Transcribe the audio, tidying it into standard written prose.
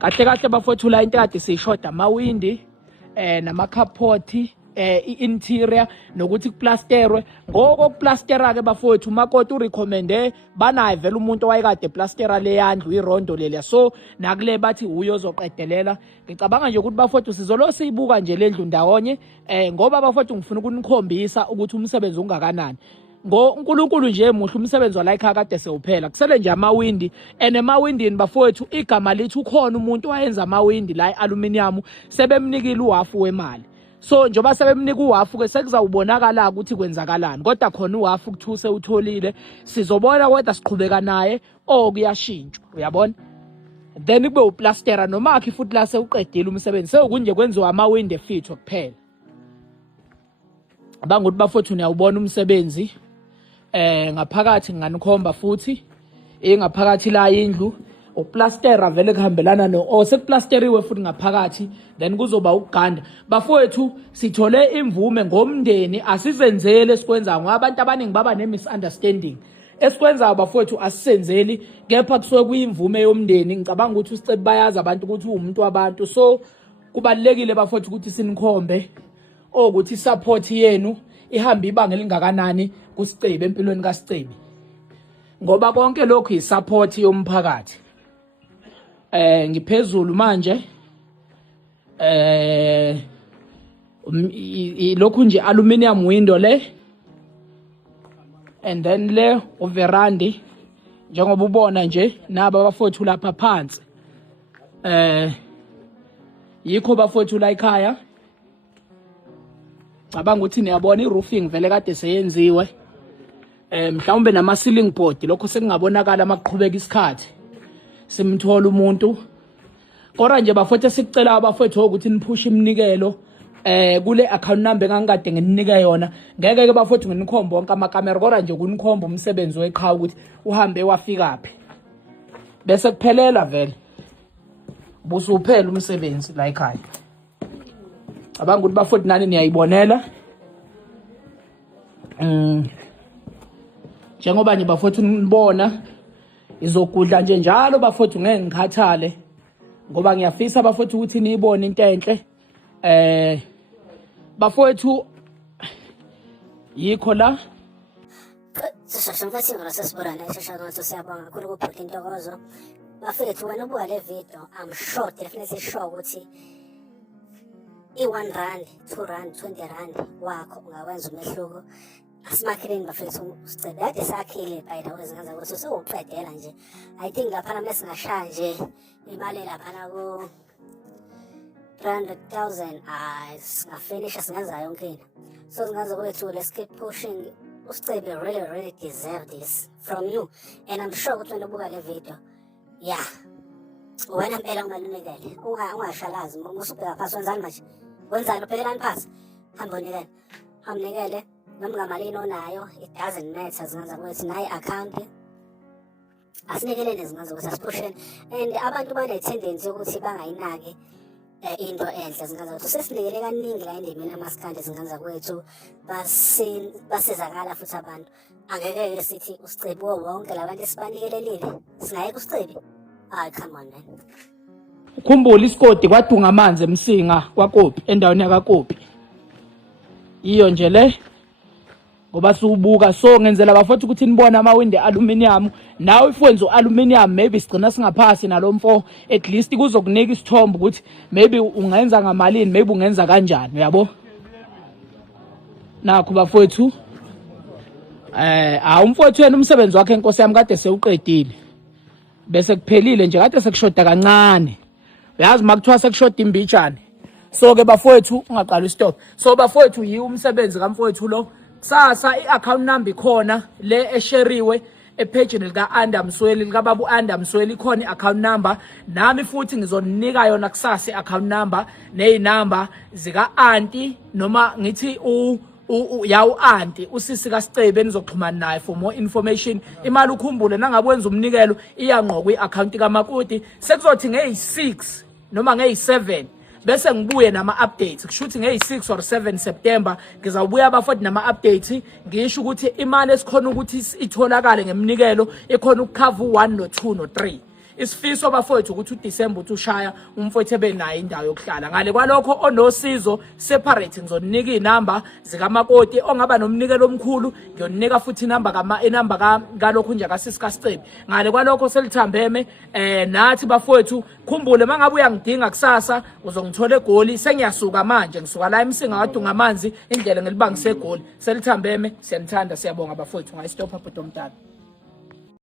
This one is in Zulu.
kahle kahle bafowethu la into kade siyishoda amawindi namakhaphoti i-interior nokuthi kuplasterwe ngoko kuplastera ke bafowethu umakoti urecommende banaye vele umuntu owayekade plastera le yandlu irondo leliya so nakule bathi uyo ozoqedelela ngicabanga nje ukuthi bafowethu sizolo siyibuka nje lendlu ndawonye ngoba bafowethu ngifuna ukunikhombisa ukuthi umsebenzi ungakanani ngoNkulunkulu nje muhle umsebenzi wala ekhaya kade sewuphela kusele nje amawindi amawindini bafowethu igama lithi ukhona umuntu owayenza amawindi la aluminium sebemnikile uhafu wemali so njoba sebemnika uhafu ke sekuzawubonakala ukuthi kwenzakalani kodwa khona uhafu kuthuse utholile sizobona kodwa siqhubeka naye kuyashintshwa uyabona then kube uplastera noma akhi futhi la sewuqedile umsebenzi sewukunje kwenziwa amawindi efitho kuphela abanguthi bafowethu niyawubona umsebenzi ngaphakathi nganikhomba futhi ngaphakathi la indlu uplastera vele kuhambelana sekuplasteriwe futhi ngaphakathi then kuzoba ukuganda bafowethu sithole imvume ngomndeni asizenzele sikwenza ngoba abantu abaningi baba ne-misunderstanding esikwenzayo bafowethu asisenzeli kepha kusuke kuyimvume yomndeni ngicabanga ukuthi uSicebe bayazi abantu ukuthi umuntu wabantu so kubalekile bafowethu ukuthi sinikhombe ukuthi support yenu ihamba ibanga elingakanani kuSicebe empilweni kaSicebe ngoba konke lokhu isupport yomphakathi ngiphezulu manje lokhu nje aluminium window le and then le overandi njengoba ubona nje naba bafowethu lapha phansi yikho bafowethu la ekhaya cabanga ukuthi niyabona i-roofing vele kade seyenziwe mhlawumbe nama ceiling board lokho sekungabonakala maqhubeka isikhathi simthola umuntu kodwa nje bafowethu sikucela abafowethu ukuthi niphushe iminikelo kule account number engangikade ngininike yona ngeke ke bafowethu nginikhomba wonke amakamera kodwa nje kunikhomba umsebenzi weqhawe ukuthi uhambe wafikaphi bese kuphelela vele busuphela umsebenzi la ekhaya abanga ukuthi bafowethu nani niyayibonela njengoba nje bafowethu nibona izogudla nje njalo bafowethu ngeke ngikhathale ngoba ngiyafisa bafowethu ukuthi niyibone into enhle bafowethu yikho la sishashonkathi ngora sesibona sishashonkathi siyabonga kakhulu ukuphuthela intokozo bafowethu wena ubuka le video I'm sure definitely sure ukuthi i1 rand 2 rand 20 rand wakho ungawenza umehluko asimakheleni bafethu uSicebe kade sakhile by the way zingaza ukuthi sewuqedela nje I think lapha mesingashaya nje imali lapha ku 300,000 singafinisha singenza yonke into so singaza kwethu let's keep pushing uSicebe really deserve this from you and I'm sure ukuthi wena ubuka le video yeah wena impela ungalunikele ungashalazi musubheka phansi wenzani manje wenzani uphelelani phansi hambonikele hamnikele noma ngamalini onayo it doesn't matter zingaza ukuthi nayi account asinikelele zingaza ukuthi asiphusheni and abantu bane-tendency yokuthi bangayinaki into enhle zingaza ukuthi sesinikele kaningi la endimeni amasikandi zingaza kwethu basizakala futhi abantu angeke-ke sithi uSicebe wonke labantu esibanikelelile singayeka uSicebe come on man ukhumbula isikodi kwadunga amanzi emsinga kwaKopi endaweni yakaKopi iyo nje le ngoba siubuka so ngenzela bafowethu ukuthi nibone amawindi aluminium nawe if wenza aluminium maybe sigcina singaphasi nalomfo at least kuzokunika isithombe ukuthi maybe ungenza ngamalini maybe ungenza kanjani uyabo nakho bafowethu umfowethu wena umsebenzi wakhe inkosi yami kade sewuqedile bese kuphelile nje kade sekushoda kancane uyazi makuthiwa sekushoda imbijana so ke bafowethu ungaqala stop so bafowethu yi umsebenzi kamfowethu lo sasa i-account number ikhona le esheriwe epagini lika-Anda Msweli likababa u-Anda Msweli ikhona i-account number nami futhi ngizoninika yona kusasa i-account number ney'namba zika-anti noma ngithi yawu-anti usisi kaSicebe enizoxhumana naye for more information imali ukhumbule nangabe wenza umnikelo iyangqokwa i-account kamakoti sekuzothi ngeyi-6 noma ngeyi-7 bese ngibuye nama-updates kusho ukuthi ngeyi-6 or 7 September ngizawubuya bafowethu nama-updates ngisho ukuthi imali esikhona ukuthi itholakale ngemnikelo ikhona ukukhava u-1 no-2 no-3 isifiso bafowethu ukuthi uDisemba uthi ushaya umfowethu ebenayo indawo yokuhlala ngale kwalokho onosizo separate ngizonika inamba zikamakoti ongaba nomnikelo omkhulu ngiyonika futhi inamba kalokho nje kasisika Sicebi ngale kwalokho selithambeme nathi bafowethu khumbule mangabe uyangidinga kusasa uzongithola eGoli sengiyasuka manje ngisuka la eMsinga wadunga amanzi indlela ngelibangise eGoli selithambeme siyanithanda siyabonga bafowethu ngayistop up Domdala.